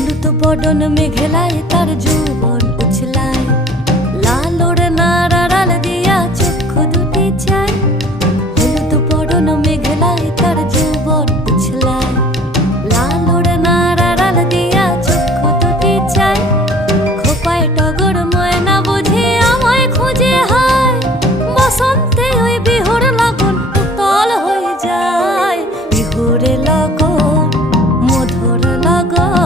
হলুদ বদন মেঘেলায় তার যৌবন উছলায়, লাল ওড়নার আড়াল দিয়া চক্ষু দুটি চায়। হলুদ বদন মেঘেলায় তার যৌবন উছলায়, লাল ওড়নার আড়াল দিয়া চক্ষু দুটি চায়। খোপায় টগর ময়না বুঝি আমায় খুঁজে হায়, বসন্তে ওই বিহুর লগন উতল হয়ে যায়। বিহুরে লগন মধুর লগন